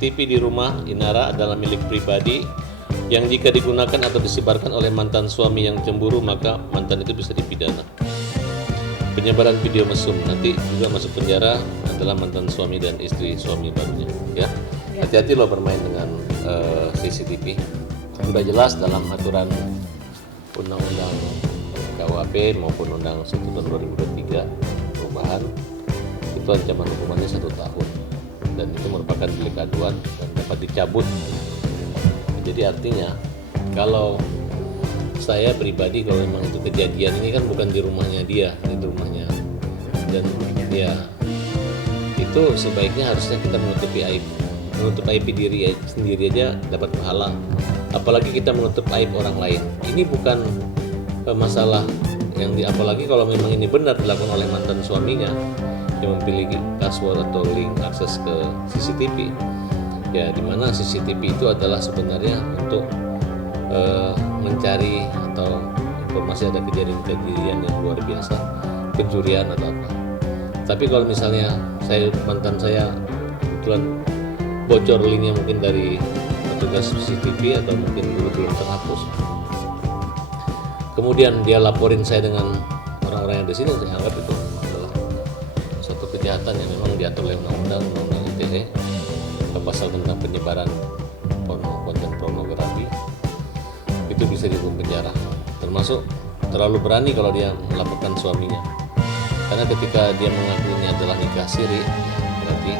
CCTV di rumah Inara adalah milik pribadi yang jika digunakan atau disebarkan oleh mantan suami yang cemburu, maka mantan itu bisa dipidana. Penyebaran video mesum, nanti juga masuk penjara adalah mantan suami dan istri suami barunya, ya. Hati-hati lo bermain dengan CCTV. Sudah jelas dalam aturan Undang-Undang KUHP maupun Undang 1 tahun 2023 perubahan, itu ancaman hukumannya 1 tahun dan itu merupakan delik aduan dan dapat dicabut. Jadi artinya kalau saya pribadi, kalau memang itu kejadian ini kan bukan di rumahnya dia, ini di rumahnya, dan ya itu sebaiknya harusnya kita menutup aib diri sendiri aja dapat pahala, apalagi kita menutup aib orang lain. Ini bukan masalah yang apalagi kalau memang ini benar dilakukan oleh mantan suaminya yang memiliki password atau link akses ke CCTV, ya dimana CCTV itu adalah sebenarnya untuk mencari atau informasi ada kejadian-kejadian yang luar biasa, pencurian atau apa. Tapi kalau misalnya mantan saya kebetulan bocor linknya mungkin dari petugas CCTV atau mungkin dulu belum terhapus, kemudian dia laporin saya dengan orang-orang yang di sini, saya anggap itu adalah suatu kejahatan yang memang diatur oleh undang-undang ITE, pasal tentang penyebaran konten pornografi, itu bisa dihukum penjara. Termasuk terlalu berani kalau dia melaporkan suaminya, karena ketika dia mengakuinya adalah nikah siri, berarti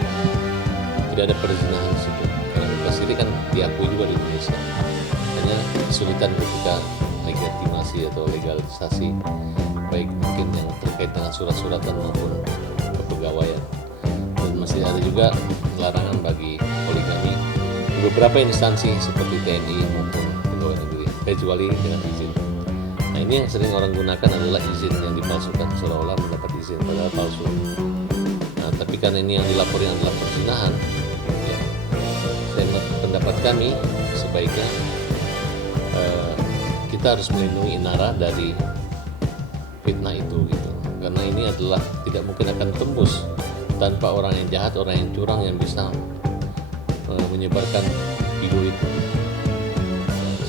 tidak ada perzinahan di situ. Karena nikah siri kan diakui juga di Indonesia, hanya kesulitan ketika legitimasi atau legalisasi, baik mungkin yang terkait dengan surat-suratan maupun kepegawaian. Dan masih ada juga larangan bagi poligami di beberapa instansi seperti TNI maupun pegawai negeri, kecuali dengan izin. Nah, ini yang sering orang gunakan adalah izin yang dipalsukan, seolah-olah mendapat izin padahal palsu. Nah, tapi karena ini yang dilaporkan adalah perzinahan, ya, pendapat kami sebaiknya kita harus melindungi Inara dari fitnah itu gitu. Karena ini adalah tidak mungkin akan tembus tanpa orang yang jahat, orang yang curang yang bisa menyebarkan video itu.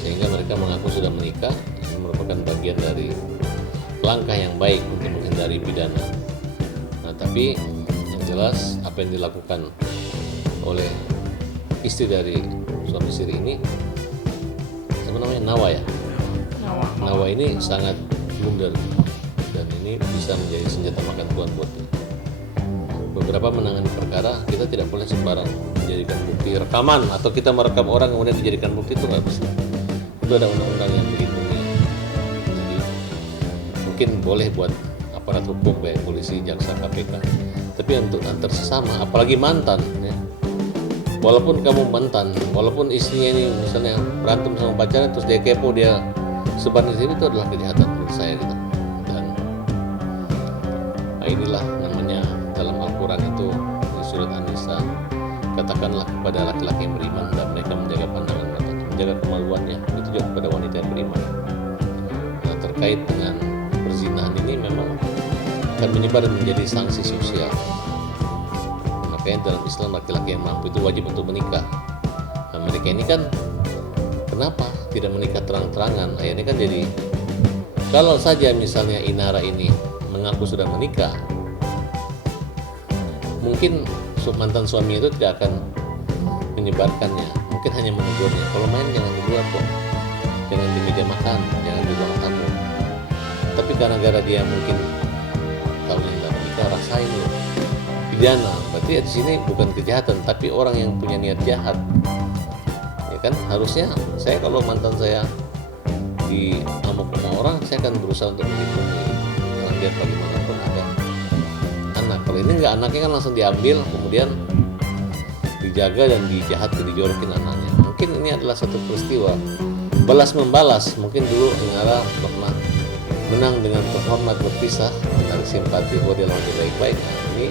Sehingga mereka mengaku sudah menikah, ini merupakan bagian dari langkah yang baik untuk menghindari pidana. Nah, tapi yang jelas apa yang dilakukan oleh istri dari suami siri ini, apa namanya, Nawa ya? Nawa ini sangat blunder dan ini bisa menjadi senjata makan tuan buat dia. Beberapa menangani perkara kita tidak boleh sembarang menjadikan bukti rekaman atau kita merekam orang kemudian dijadikan bukti, itu nggak bisa. Itu ada undang-undang yang melindungi. Jadi mungkin boleh buat aparat hukum kayak polisi, jaksa, KPK, tapi untuk antar sesama, apalagi mantan ya. Walaupun kamu mantan, walaupun istrinya ini misalnya berantem sama pacarnya terus dia kepo, dia sebar di sini, itu adalah kejahatan menurut saya gitu. Dan inilah namanya dalam Al-Quran itu di surat An-Nisa, katakanlah kepada laki-laki yang beriman dan mereka menjaga pandangan matanya, menjaga kemaluannya, itu juga kepada wanita yang beriman. Nah, terkait dengan perzinahan ini memang akan menyebar menjadi sanksi sosial. Makanya dalam Islam laki-laki yang mampu itu wajib untuk menikah. Nah, mereka ini kan kenapa tidak menikah terang-terangan? Akhirnya kan jadi, kalau saja misalnya Inara ini mengaku sudah menikah, mungkin mantan suami itu tidak akan menyebarkannya, mungkin hanya menegurnya, kalau main jangan di luar dong, jangan di meja makan, jangan di ruang tamu. Tapi karena gara dia mungkin tahu yang tidak menikah, rasain loh pidana. Berarti di sini bukan kejahatan, tapi orang yang punya niat jahat. Kan harusnya saya kalau mantan saya di amuk sama orang, saya akan berusaha untuk melindungi, biar bagaimanapun ada anak. Kalau ini nggak, anaknya kan langsung diambil, kemudian dijaga dan dijorokin anaknya. Mungkin ini adalah satu peristiwa balas membalas. Mungkin dulu Inara pernah menang dengan terhormat berpisah, menarik simpati bahwa dia lawan baik-baik. Nah, ini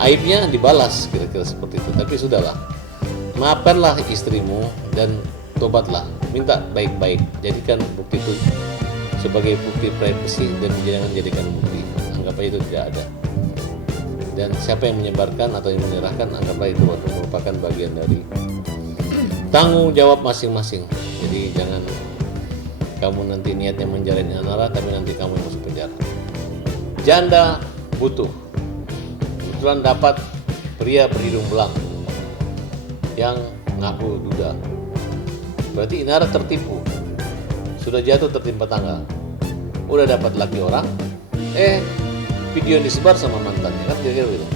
aibnya dibalas kira-kira seperti itu. Tapi sudahlah, maafkanlah istrimu dan tobatlah, minta baik-baik, jadikan bukti itu sebagai bukti privasi dan jangan jadikan bukti, anggap aja itu tidak ada. Dan siapa yang menyebarkan atau yang menyerahkan, anggaplah itu merupakan bagian dari tanggung jawab masing-masing. Jadi jangan kamu nanti niatnya menjalin Inara tapi nanti kamu yang masuk penjara. Janda butuh, kebetulan dapat pria berhidung belang yang ngaku duda. Berarti Inara tertipu, sudah jatuh tertimpa tangga. Udah dapat laki orang, video yang disebar sama mantannya, kan kira-kira gitu.